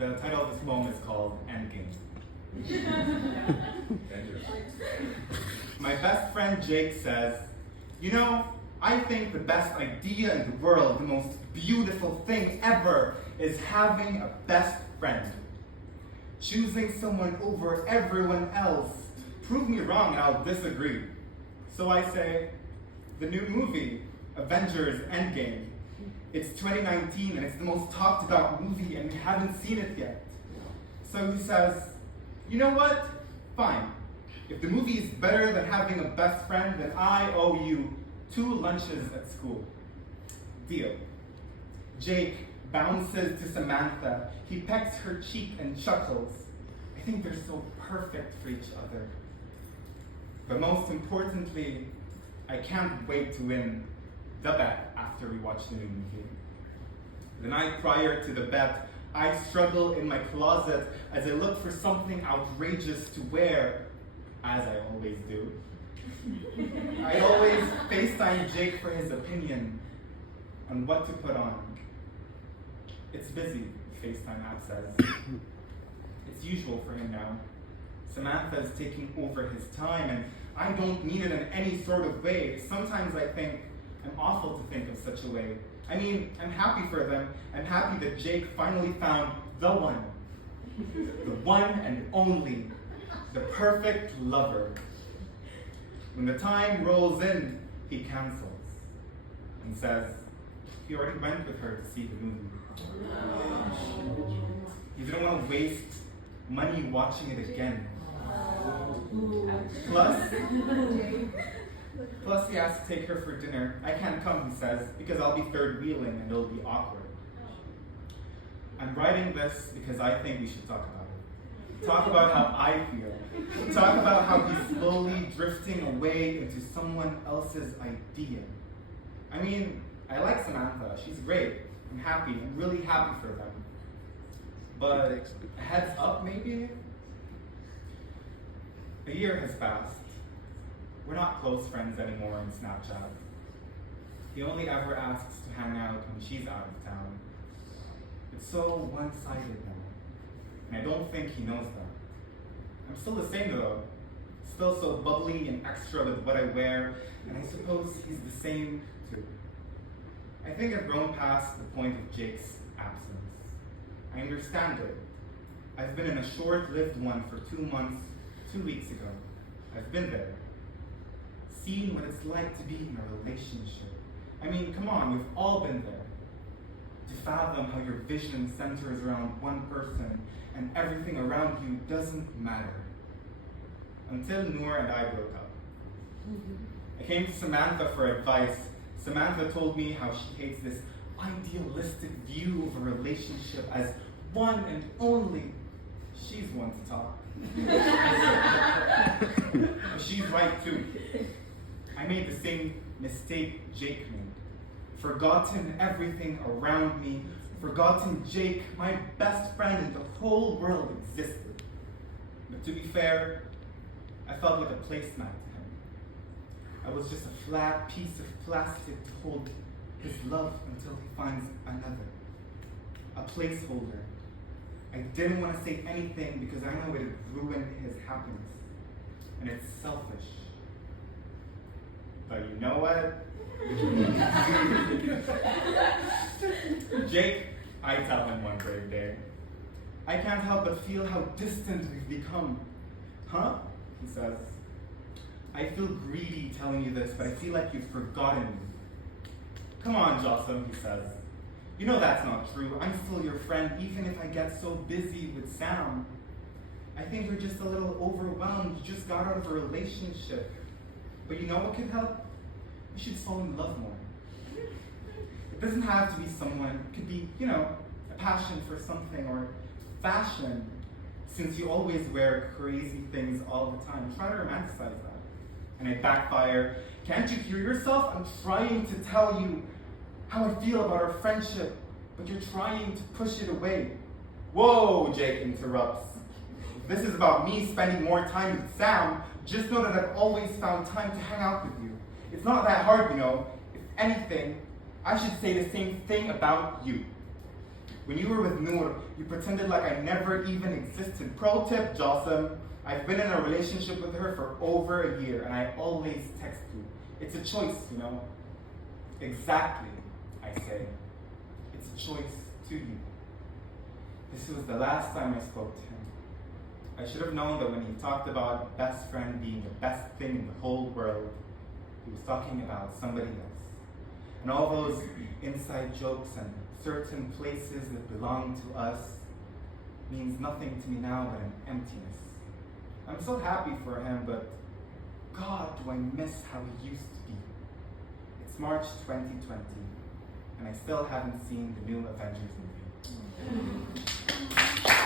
The title of this poem is called Endgame. My best friend Jake says, "You know, I think the best idea in the world, the most beautiful thing ever, is having a best friend. Choosing someone over everyone else. Prove me wrong and I'll disagree." So I say, the new movie, Avengers Endgame. It's 2019 and it's the most talked about movie and we haven't seen it yet. So he says, "You know what? Fine. If the movie is better than having a best friend, then I owe you 2 lunches at school." Deal. Jake bounces to Samantha. He pecks her cheek and chuckles. I think they're so perfect for each other. But most importantly, I can't wait to win the bet after we watch the new movie. The night prior to the bet, I struggle in my closet as I look for something outrageous to wear, as I always do. I always FaceTime Jake for his opinion on what to put on. It's busy, FaceTime app says. It's usual for him now. Samantha is taking over his time and I don't mean it in any sort of way. Sometimes I think I'm awful to think of such a way. I mean, I'm happy for them. I'm happy that Jake finally found the one. The one and only. The perfect lover. When the time rolls in, he cancels and says he already went with her to see the movie. He didn't want to waste money watching it again. Plus he has to take her for dinner. I can't come, he says, because I'll be third wheeling and it'll be awkward. I'm writing this because I think we should talk about it. Talk about how I feel. Talk about how he's slowly drifting away into someone else's idea. I mean, I like Samantha. She's great. I'm happy. I'm really happy for them. But a heads up, maybe? A year has passed. We're not close friends anymore on Snapchat. He only ever asks to hang out when she's out of town. It's so one-sided now, and I don't think he knows that. I'm still the same though. Still so bubbly and extra with what I wear, and I suppose he's the same too. I think I've grown past the point of Jake's absence. I understand it. I've been in a short-lived one for 2 months, 2 weeks ago. I've been there. Seen what it's like to be in a relationship. I mean, come on, we've all been there. To fathom how your vision centers around one person and everything around you doesn't matter. Until Noor and I broke up. I came to Samantha for advice. Samantha told me how she hates this idealistic view of a relationship as one and only. She's one to talk. But she's right too. I made the same mistake Jake made. Forgotten everything around me. Forgotten Jake, my best friend in the whole world, existed. But to be fair, I felt like a placemat to him. I was just a flat piece of plastic to hold his love until he finds another. A placeholder. I didn't want to say anything because I know it would ruin his happiness. And it's selfish. But you know what? Jake, I tell him one brave day, I can't help but feel how distant we've become. Huh? He says. I feel greedy telling you this, but I feel like you've forgotten me. Come on, Jocelyn, he says. You know that's not true. I'm still your friend, even if I get so busy with Sam. I think you're just a little overwhelmed. You just got out of a relationship. But you know what could help? You should fall in love more. It doesn't have to be someone. It could be, a passion for something or fashion. Since you always wear crazy things all the time, try to romanticize that. And I backfire. Can't you hear yourself? I'm trying to tell you how I feel about our friendship, but you're trying to push it away. Whoa, Jake interrupts. If this is about me spending more time with Sam, just know that I've always found time to hang out with you. It's not that hard, If anything, I should say the same thing about you. When you were with Noor, you pretended like I never even existed. Pro tip, Jossam, I've been in a relationship with her for over a year, and I always text you. It's a choice, you know. Exactly, I say. It's a choice to you. This was the last time I spoke to him. I should have known that when he talked about best friend being the best thing in the whole world, he was talking about somebody else. And all those inside jokes and certain places that belong to us means nothing to me now but an emptiness. I'm so happy for him, but God, do I miss how he used to be. It's March 2020, and I still haven't seen the new Avengers movie.